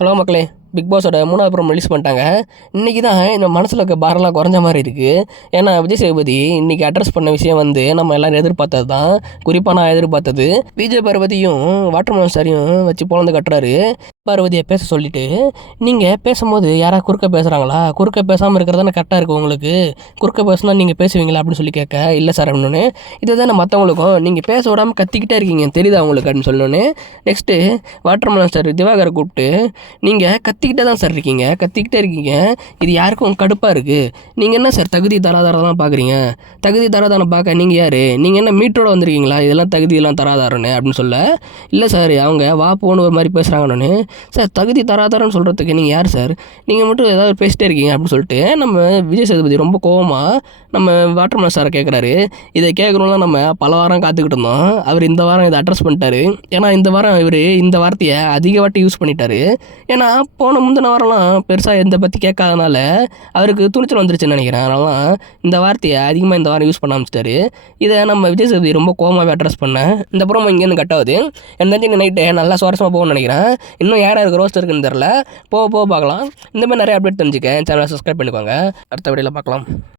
Hello மக்களே, big பாஸோட 3வது promo release பண்ணிட்டாங்க. இன்றைக்கி தான் இந்த மனசில் இருக்க பாரெல்லாம் குறைஞ்ச மாதிரி இருக்குது. ஏன்னா விஜய் சேதுபதி இன்றைக்கி அட்ரஸ் பண்ண விஷயம் வந்து நம்ம எல்லோரும் எதிர்பார்த்தது தான். குறிப்பாக நான் எதிர்பார்த்தது விஜய் பார்வதியும் வாட்டர்மேன் சாரையும் வச்சு பொழந்து கட்டுறாரு. பார்வதியை பேச சொல்லிவிட்டு, நீங்கள் பேசும்போது யாராவது குறுக்க பேசுகிறாங்களா, குறுக்க பேசாமல் இருக்கிறதானே கரெக்டாக இருக்குது உங்களுக்கு, குறுக்க பேசினா நீங்கள் பேசுவீங்களா அப்படின்னு சொல்லி கேட்க, இல்லை சார் அப்படின்னு. இதை தானே மற்றவங்களுக்கும் நீங்கள் பேச விடாமல் கத்திக்கிட்டே இருக்கீங்க தெரியுதா உங்களுக்கு அப்படின்னு சொல்லணுன்னு. நெக்ஸ்ட்டு வாட்டர்மேன் சார் திவாகரை கூப்பிட்டு, நீங்கள் கத்திக்கிட்டே தான் சார் இருக்கீங்க, கத்திக்கிட்டே இருக்கீங்க, இது யாருக்கும் கடுப்பாக இருக்குது, நீங்கள் என்ன சார் தகுதி தராதாரம் பார்க்குறீங்க, தகுதி தராதாரம் பார்க்க நீங்கள் யார், நீங்கள் என்ன மீட்டரோட வந்திருக்கீங்களா, இதெல்லாம் தகுதியெல்லாம் தராதாரன்னு அப்படின்னு சொல்ல, இல்லை சார் அவங்க வா போன்னு ஒரு மாதிரி பேசுகிறாங்கன்னு. சார் தகுதி தராதாரன்னு சொல்கிறதுக்கு நீங்கள் யார் சார், நீங்கள் மட்டும் ஏதாவது பேசிட்டே இருக்கீங்க அப்படின்னு சொல்லிட்டு நம்ம விஜய் சேதுபதி ரொம்ப கோவமாக நம்ம வாட்டர்மேன் சாரை கேட்குறாரு. இதை கேட்குறோம்லாம் நம்ம பல வாரம் காத்துக்கிட்டு இருந்தோம். அவர் இந்த வாரம் இதை அட்ரஸ் பண்ணிட்டாரு. ஏன்னா இந்த வாரம் இவர் இந்த வார்த்தையை அதிக வாட்டி யூஸ் பண்ணிட்டாரு. ஏன்னா முந்தின வாரம்லாம் பெருசாக எந்த பற்றி கேட்காதனால அவருக்கு துணிச்சல் வந்துருச்சுன்னு நினைக்கிறேன். அதனால இந்த வார்த்தையை அதிகமாக இந்த வாரம் யூஸ் பண்ண ஆரம்பிச்சிட்டாரு. இதை நம்ம விஜய் சேதுபதி ரொம்ப கோவமாகவே அட்ரஸ் பண்ணேன். இந்த புறம் இங்கேருந்து கட் ஆகுது. எனக்கு நைட்டு நல்லா சுவாரஸ்யமாக போகும்னு நினைக்கிறேன். இன்னும் யார் யாருக்கு ரோஸ்ட் இருக்குன்னு தெரில. போக பார்க்கலாம். இந்த மாதிரி நிறைய அப்டேட் தெரிஞ்சுக்க சேனலை சப்ஸ்கிரைப் பண்ணிக்கோங்க. அடுத்த வீடியோவில் பார்க்கலாம்.